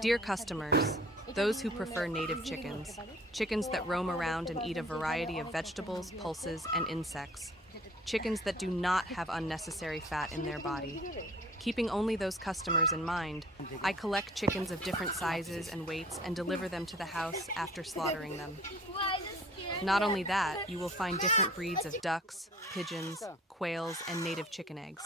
Dear customers, those who prefer native chickens, chickens that roam around and eat a variety of vegetables, pulses, and insects, chickens that do not have unnecessary fat in their body. Keeping only those customers in mind, I collect chickens of different sizes and weights and deliver them to the house after slaughtering them. Not only that, you will find different breeds of ducks, pigeons, quails, and native chicken eggs.